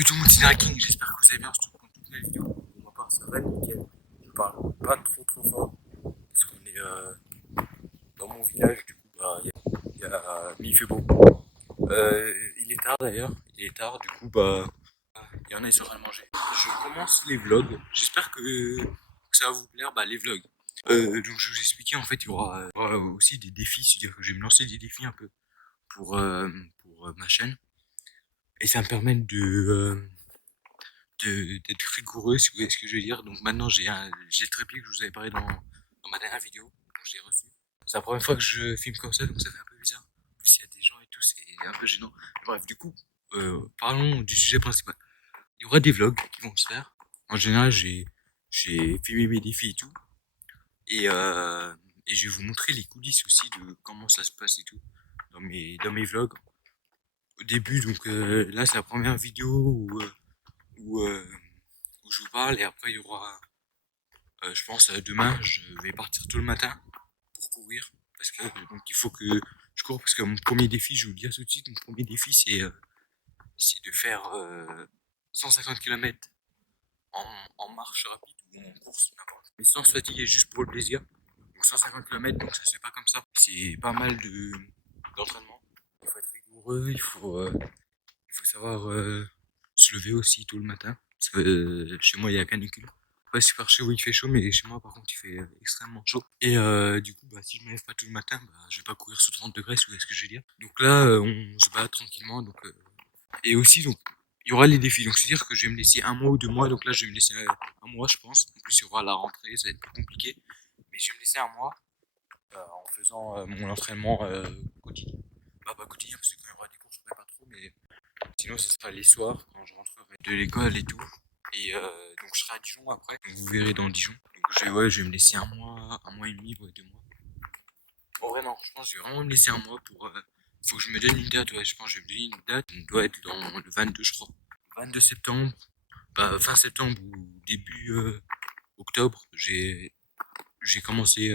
Du tout, c'est King, j'espère que vous allez bien, je trouve toute la vidéo. Pour ma part, ça va nickel. Je parle pas trop fort, parce qu'on est dans mon village, du coup, il fait beau. Il est tard d'ailleurs, il est tard, du coup, il y en a, ils sont en train de manger. Je commence les vlogs, j'espère que ça va vous plaire, les vlogs. Donc je vais vous expliquer, en fait, il y aura aussi des défis, c'est-à-dire que je vais me lancer des défis un peu pour, ma chaîne. Et ça me permet d'être rigoureux, si vous voyez ce que je veux dire. Donc maintenant, j'ai le trépied que je vous avais parlé dans ma dernière vidéo, donc je l'ai reçu. C'est la première fois que je filme comme ça, donc ça fait un peu bizarre. En plus, il y a des gens et tout, c'est un peu gênant. Bref, du coup, parlons du sujet principal. Il y aura des vlogs qui vont se faire. En général, j'ai filmé mes défis et tout. Et je vais vous montrer les coulisses aussi de comment ça se passe et tout dans mes vlogs. Au début, donc là, c'est la première vidéo où, euh, où je vous parle, et après il y aura, je pense, demain, je vais partir tôt le matin pour courir, parce que donc il faut que je cours, parce que mon premier défi, je vous le dis tout de suite, mon premier défi c'est de faire 150 km en marche rapide ou en course, n'importe. Mais sans se fatiguer, juste pour le plaisir. Donc 150 km, donc ça se fait pas comme ça. C'est pas mal d'entraînement. Il faut être rigoureux, il faut savoir se lever aussi tôt le matin. Parce que chez moi, il y a canicule. Ouais, c'est par chez vous, il fait chaud, mais chez moi, par contre, il fait extrêmement chaud. Et du coup, si je me lève pas tout le matin, je vais pas courir sous 30 degrés, si vous voyez ce que je veux dire. Donc là, on se bat tranquillement. Et aussi, donc, il y aura les défis. Donc, c'est-à-dire que je vais me laisser un mois ou 2 mois. Donc là, je vais me laisser un mois, je pense. En plus, il y aura la rentrée, ça va être plus compliqué. Mais je vais me laisser un mois en faisant mon entraînement quotidien. Pas quotidien, parce que quand il y aura des cours, je pourrai pas trop, mais sinon, ce sera les soirs, quand je rentrerai de l'école et tout. Et donc, je serai à Dijon après. Donc, vous verrez dans Dijon. Donc, je vais me laisser un mois et demi, ouais, 2 mois. En vrai, non, je pense que je vais vraiment me laisser un mois pour. Faut que je me donne une date, ouais, je pense que je vais me donner une date. On doit être dans le 22, je crois. 22 septembre, fin septembre ou début octobre, j'ai commencé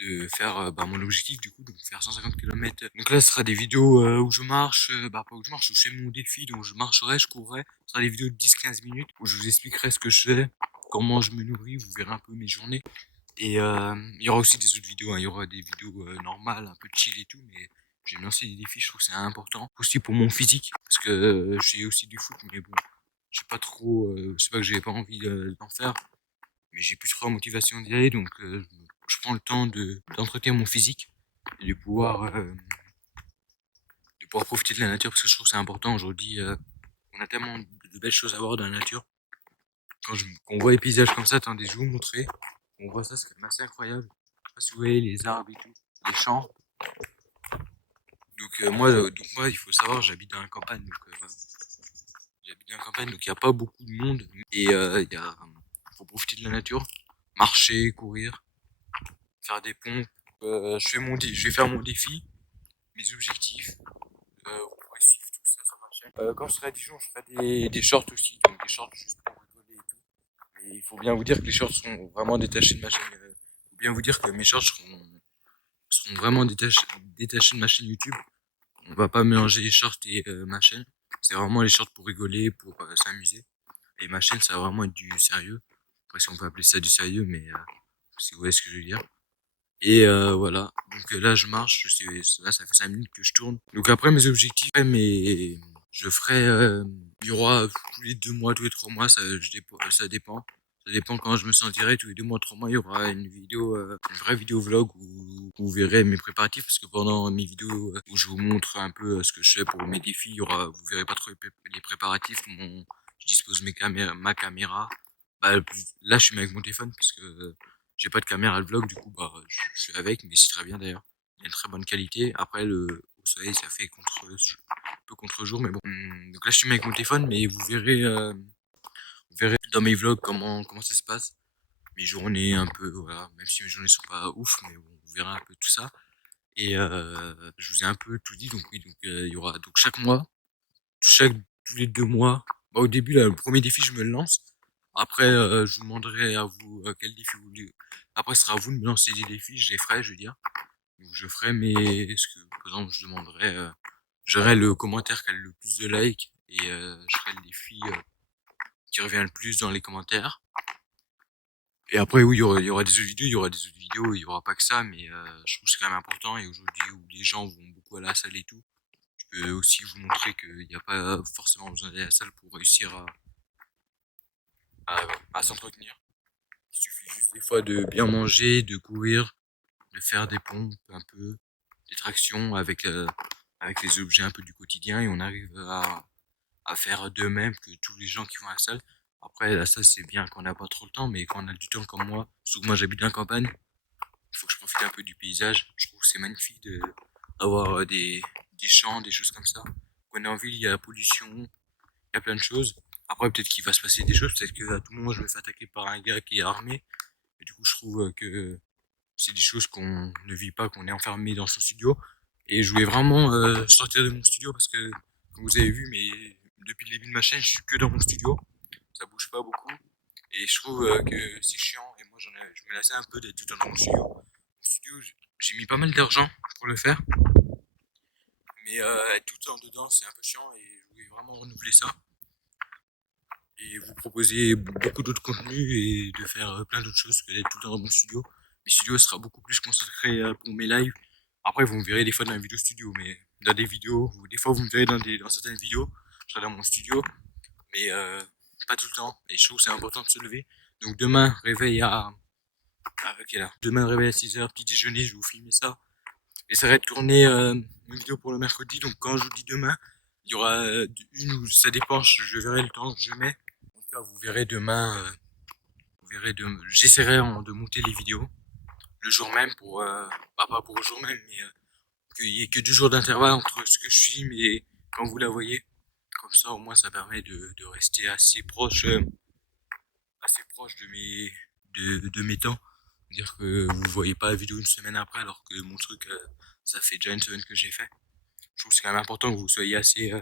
de faire mon objectif, du coup, donc faire 150 km. Donc là, ce sera des vidéos où je marche, pas où je marche, où je fais mon défi, donc je marcherai, je courrai. Ce sera des vidéos de 10-15 minutes où je vous expliquerai ce que je fais, comment je me nourris, vous verrez un peu mes journées. Et il y aura aussi des autres vidéos, hein. Il y aura des vidéos normales, un peu chill et tout, mais j'ai lancé des défis, je trouve que c'est important. Aussi pour mon physique, parce que je fais aussi du foot, mais bon, j'ai pas trop, c'est pas que j'avais pas envie d'en faire, mais j'ai plus trop la motivation d'y aller, donc je prends le temps d'entretenir mon physique et de pouvoir profiter de la nature, parce que je trouve que c'est important aujourd'hui. On a tellement de belles choses à voir dans la nature. Quand on voit les paysages comme ça, attendez, je vais vous montrer. On voit ça, c'est quand même assez incroyable. Je sais pas si vous voyez les arbres et tout, les champs. Donc moi, il faut savoir, j'habite dans la campagne, donc voilà. J'habite dans la campagne, donc il n'y a pas beaucoup de monde, et faut profiter de la nature, marcher, courir, faire des pompes. Je vais faire mon défi, mes objectifs. Vous pourrez suivre tout ça sur ma chaîne. Quand je serai à Dijon, je ferai des shorts aussi, donc des shorts juste pour rigoler et tout. Mais il faut bien vous dire que les shorts seront vraiment détachés de ma chaîne. Il faut bien vous dire que mes shorts seront vraiment détachés de ma chaîne YouTube. On va pas mélanger les shorts et ma chaîne. C'est vraiment les shorts pour rigoler, pour s'amuser. Et ma chaîne, ça va vraiment être du sérieux. Après, si on peut appeler ça du sérieux, mais si vous voyez ce que je veux dire. Et voilà. Donc là, je marche. Là, ça fait 5 minutes que je tourne. Donc après, mes objectifs, je ferai. Il y aura tous les 2 mois, tous les 3 mois, ça dépend. Ça dépend quand je me sentirai. Tous les 2 mois, 3 mois, il y aura une vidéo, une vraie vidéo vlog où vous verrez mes préparatifs. Parce que pendant mes vidéos où je vous montre un peu ce que je fais pour mes défis, vous verrez pas trop les préparatifs. Je dispose ma caméra. Là, je suis avec mon téléphone puisque j'ai pas de caméra de vlog. Du coup, je suis avec, mais c'est très bien d'ailleurs. Il y a une très bonne qualité. Après, au soleil, ça fait un peu contre-jour, mais bon. Donc là, je suis avec mon téléphone, mais vous verrez dans mes vlogs comment ça se passe. Mes journées un peu, voilà, même si mes journées sont pas ouf, mais bon, vous verrez un peu tout ça. Et je vous ai un peu tout dit, donc oui, donc il y aura donc chaque mois, tous les 2 mois. Au début, là, le premier défi, je me le lance. Après, je vous demanderai à vous quel défi vous voulez. Après, ce sera à vous de me lancer des défis, je les ferai, je veux dire. Donc, je ferai par exemple, je demanderai, j'aurai le commentaire qui a le plus de likes. et je ferai le défi qui revient le plus dans les commentaires. Et après, oui, il y aura des autres vidéos, il y aura pas que ça, mais je trouve que c'est quand même important. Et aujourd'hui, où les gens vont beaucoup à la salle et tout, je peux aussi vous montrer qu'il n'y a pas forcément besoin d'aller à la salle pour réussir à s'entretenir. Il suffit juste des fois de bien manger, de courir, de faire des pompes un peu, des tractions avec les objets un peu du quotidien, et on arrive à faire de même que tous les gens qui vont à la salle. Après, la salle, c'est bien quand on n'a pas trop le temps, mais quand on a du temps comme moi, surtout que moi j'habite dans la campagne, il faut que je profite un peu du paysage. Je trouve que c'est magnifique d'avoir des champs, des choses comme ça. Quand on est en ville, il y a la pollution, il y a plein de choses. Après, peut-être qu'il va se passer des choses, peut-être qu'à tout moment, je me fais attaquer par un gars qui est armé. Et du coup, je trouve que c'est des choses qu'on ne vit pas, qu'on est enfermé dans son studio. Et je voulais vraiment sortir de mon studio parce que, comme vous avez vu, mais depuis le début de ma chaîne, je suis que dans mon studio. Ça bouge pas beaucoup. Et je trouve que c'est chiant. Et moi, je me lassais un peu d'être tout le temps dans mon studio. Mon studio, j'ai mis pas mal d'argent pour le faire. Mais être tout le temps dedans, c'est un peu chiant. Et je voulais vraiment renouveler ça. Et vous proposer beaucoup d'autres contenus et de faire plein d'autres choses que d'être tout le temps dans mon studio. Mes studios sera beaucoup plus consacré pour mes lives. Après, vous me verrez des fois dans les vidéos studio, mais dans des vidéos, ou des fois vous me verrez dans certaines vidéos, je serai dans mon studio, mais pas tout le temps. Et je trouve que c'est important de se lever. Donc demain, réveil à quelle heure? Demain, réveil à 6h, petit déjeuner, je vais vous filmer ça. J'essaierai de tourner une vidéo pour le mercredi, donc quand je vous dis demain, il y aura une où ça dépend, je verrai le temps que je mets. En tout cas, vous verrez demain, j'essaierai de monter les vidéos le jour même pour, pas pour le jour même, mais qu'il y ait que 2 jours d'intervalle entre ce que je filme et quand vous la voyez. Comme ça, au moins, ça permet de rester assez proche de mes temps. Dire que vous voyez pas la vidéo une semaine après, alors que mon truc, ça fait déjà une semaine que j'ai fait. Je trouve que c'est quand même important que vous soyez assez,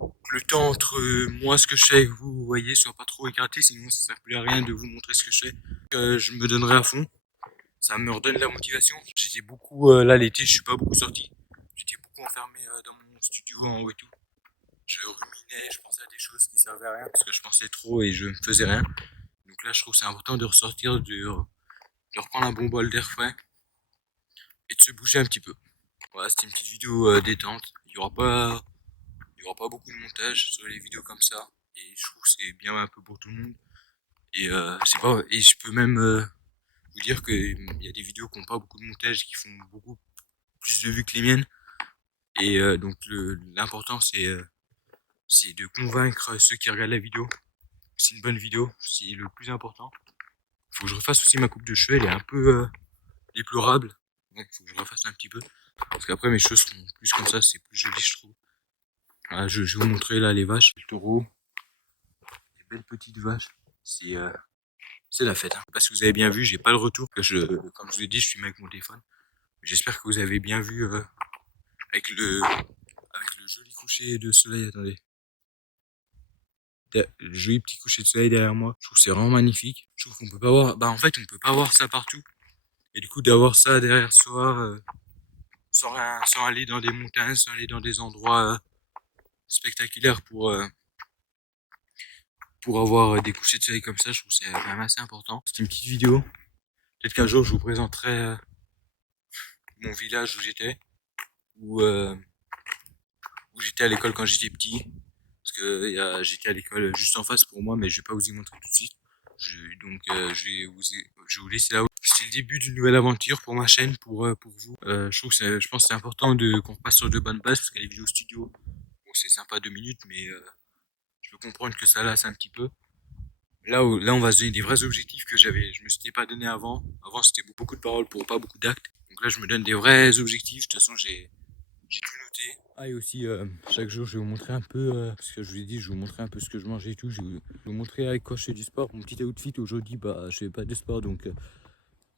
que le temps entre moi, ce que je fais et que vous voyez, soit pas trop écarté, sinon ça sert plus à rien de vous montrer ce que je fais. Je me donnerai à fond. Ça me redonne la motivation. J'étais beaucoup, là l'été, je suis pas beaucoup sorti. J'étais beaucoup enfermé dans mon studio en haut et tout. Je ruminais, je pensais à des choses qui servaient à rien parce que je pensais trop et je ne faisais rien. Donc là, je trouve que c'est important de ressortir, de reprendre un bon bol d'air frais et de se bouger un petit peu. Voilà, c'était une petite vidéo détente. Il y aura pas beaucoup de montage sur les vidéos comme ça. Et je trouve que c'est bien un peu pour tout le monde. Et c'est pas, et je peux même vous dire qu'il y a des vidéos qui n'ont pas beaucoup de montage, qui font beaucoup plus de vues que les miennes. Et donc l'important c'est de convaincre ceux qui regardent la vidéo que c'est une bonne vidéo, c'est le plus important. Faut que je refasse aussi ma coupe de cheveux, elle est un peu déplorable. Donc faut que je refasse un petit peu. Parce qu'après mes cheveux seront plus comme ça, c'est plus joli je trouve. Voilà, je vais vous montrer là les vaches, les taureaux, les belles petites vaches. C'est la fête. Hein. Je sais pas si vous avez bien vu, j'ai pas le retour. Comme je vous l'ai dit, je suis avec mon téléphone. J'espère que vous avez bien vu avec le joli coucher de soleil. Attendez. Le joli petit coucher de soleil derrière moi. Je trouve que c'est vraiment magnifique. Je trouve qu'on peut pas voir. Bah en fait on peut pas voir ça partout. Et du coup d'avoir ça derrière soi, sans aller dans des montagnes, sans aller dans des endroits spectaculaires pour avoir des couchers de soleil comme ça, je trouve que c'est quand même assez important. C'est une petite vidéo. Peut-être qu'un jour je vous présenterai mon village où j'étais, où, où j'étais à l'école quand j'étais petit. Parce que j'étais à l'école juste en face pour moi, mais je vais pas vous y montrer tout de suite. Donc je vais vous laisser là. C'est le début d'une nouvelle aventure pour ma chaîne, pour vous. Je pense que c'est important qu'on repasse sur de bonnes bases, parce que les vidéos studio, bon, c'est sympa 2 minutes, mais je peux comprendre que ça lasse un petit peu. Là, on va se donner des vrais objectifs que je me suis pas donné avant. Avant, c'était beaucoup de paroles pour pas beaucoup d'actes. Donc là, je me donne des vrais objectifs. De toute façon, j'ai tout noté. Ah, et aussi, chaque jour, je vais vous montrer un peu, parce que je vous ai dit, je vais vous montrer un peu ce que je mange et tout. Je vais vous montrer avec quoi je fais du sport. Mon petit outfit aujourd'hui, bah, je fais pas de sport, donc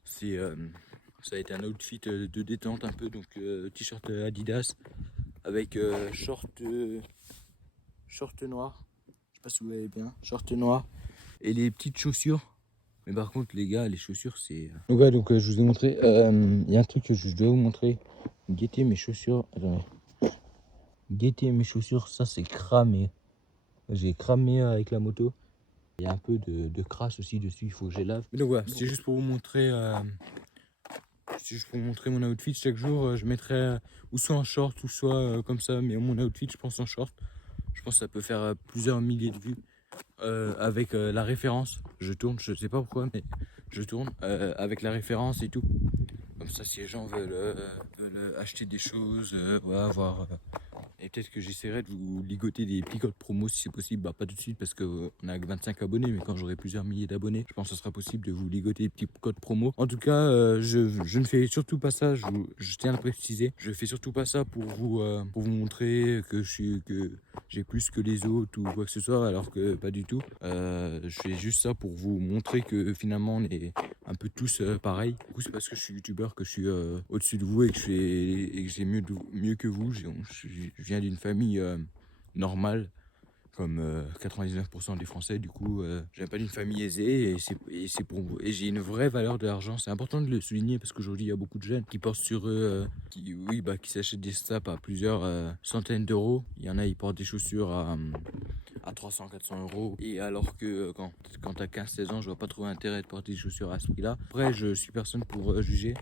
ça a été un outfit de détente un peu. Donc, t-shirt Adidas avec short noir. Je sais pas si vous voyez bien, short noir et les petites chaussures. Mais par contre, les gars, les chaussures, c'est. Donc, ouais, donc je vous ai montré. Il y a un truc que je dois vous montrer. Guettez mes chaussures. Attendez. guetter mes chaussures, ça c'est cramé. J'ai cramé avec la moto. Il y a un peu de crasse aussi dessus, il faut que je lave. Mais donc voilà, c'est juste pour vous montrer. C'est juste pour vous montrer mon outfit. Chaque jour, je mettrai ou soit en short ou soit comme ça. Mais mon outfit, je pense en short. Je pense que ça peut faire plusieurs milliers de vues avec la référence. Je tourne, je sais pas pourquoi, mais je tourne avec la référence et tout. Comme ça, si les gens veulent acheter des choses, voilà, voir. Et peut-être que j'essaierai de vous ligoter des petits codes promo si c'est possible. Bah, pas tout de suite parce qu'on a que 25 abonnés, mais quand j'aurai plusieurs milliers d'abonnés, je pense que ce sera possible de vous ligoter des petits codes promo. En tout cas, je ne fais surtout pas ça, je tiens à le préciser. Je fais surtout pas ça pour vous montrer que j'ai plus que les autres ou quoi que ce soit, alors que pas du tout. Je fais juste ça pour vous montrer que finalement on est un peu tous pareils. Du coup, c'est parce que je suis youtubeur que je suis au-dessus de vous et que j'ai mieux que vous. Je viens d'une famille normale, comme 99% des Français. Du coup, je viens pas d'une famille aisée et c'est pour vous. Et j'ai une vraie valeur de l'argent. C'est important de le souligner parce qu'aujourd'hui, il y a beaucoup de jeunes qui portent sur eux, qui s'achètent des straps à plusieurs centaines d'euros. Il y en a, ils portent des chaussures à 300-400 euros. Et alors que quand t'as 15-16 ans, je vois pas trop intérêt de porter des chaussures à ce prix-là. Après, je suis personne pour juger.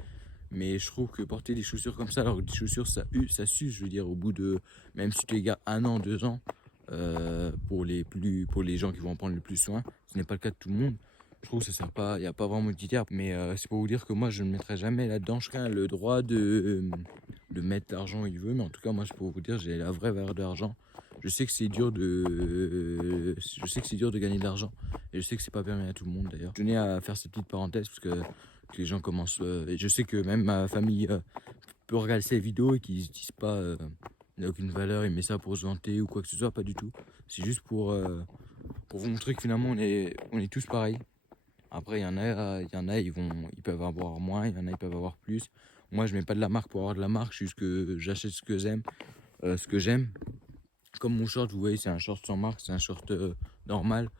Mais je trouve que porter des chaussures comme ça, alors que des chaussures ça s'use, je veux dire, au bout de, même si tu les gardes 1 an, 2 ans, pour les gens qui vont en prendre le plus soin, ce n'est pas le cas de tout le monde. Je trouve que ça sert pas, il n'y a pas vraiment de critère, mais c'est pour vous dire que moi je ne mettrai jamais là-dedans. Chacun a le droit de mettre l'argent où il veut, mais en tout cas, moi je peux vous dire, j'ai la vraie valeur de l'argent. Je sais que c'est dur de gagner de l'argent, et je sais que c'est pas permis à tout le monde d'ailleurs. Je tenais à faire cette petite parenthèse parce que les gens commencent. Et je sais que même ma famille peut regarder ces vidéos et qu'ils se disent pas il n'a aucune valeur, il met ça pour se vanter ou quoi que ce soit, pas du tout. C'est juste pour vous montrer que finalement on est tous pareils. Après, ils peuvent avoir moins, il y en a, ils peuvent avoir plus. Moi, je mets pas de la marque pour avoir de la marque, juste que j'achète ce que j'aime. Comme mon short, vous voyez, c'est un short sans marque, c'est un short normal.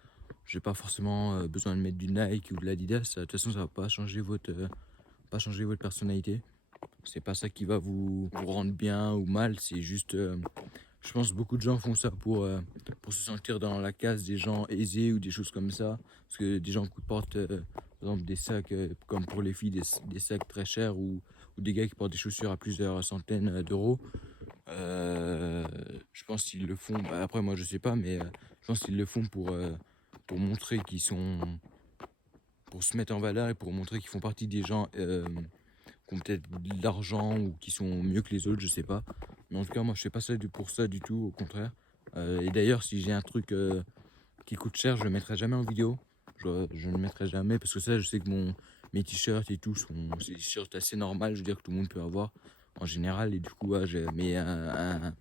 J'ai pas forcément besoin de mettre du Nike ou de l'Adidas. De toute façon, ça va pas changer votre personnalité. C'est pas ça qui va vous rendre bien ou mal. C'est juste, je pense que beaucoup de gens font ça pour se sentir dans la case des gens aisés ou des choses comme ça. Parce que des gens qui portent, par exemple, des sacs, comme pour les filles, des sacs très chers ou des gars qui portent des chaussures à plusieurs centaines d'euros. Je pense qu'ils le font. Bah, après, moi, je sais pas, mais je pense qu'ils le font pour montrer qu'ils sont, pour se mettre en valeur et pour montrer qu'ils font partie des gens qui ont peut-être de l'argent ou qui sont mieux que les autres, je sais pas. Mais en tout cas, moi, je fais pas ça pour ça du tout, au contraire. Et d'ailleurs, si j'ai un truc qui coûte cher, je le mettrai jamais en vidéo. Je ne le mettrai jamais parce que ça, je sais que mes t-shirts et tout c'est des t-shirts assez normales, je veux dire que tout le monde peut avoir en général. Et du coup, ouais, mais un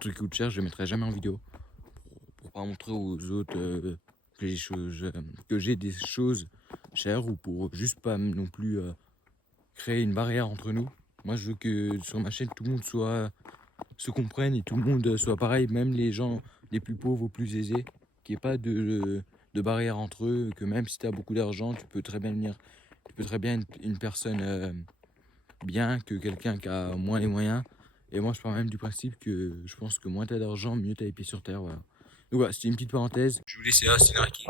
truc qui coûte cher, je le mettrai jamais en vidéo pour pas montrer aux autres que j'ai des choses chères ou pour juste pas non plus créer une barrière entre nous. Moi, je veux que sur ma chaîne, tout le monde se comprenne et tout le monde soit pareil, même les gens les plus pauvres ou plus aisés, qu'il n'y ait pas de barrière entre eux, que même si tu as beaucoup d'argent, tu peux très bien être une personne bien que quelqu'un qui a moins les moyens. Et moi, je pars même du principe que je pense que moins tu as d'argent, mieux tu as les pieds sur terre. Voilà. Donc voilà, c'était une petite parenthèse. Je vous laisse là, c'est Naki.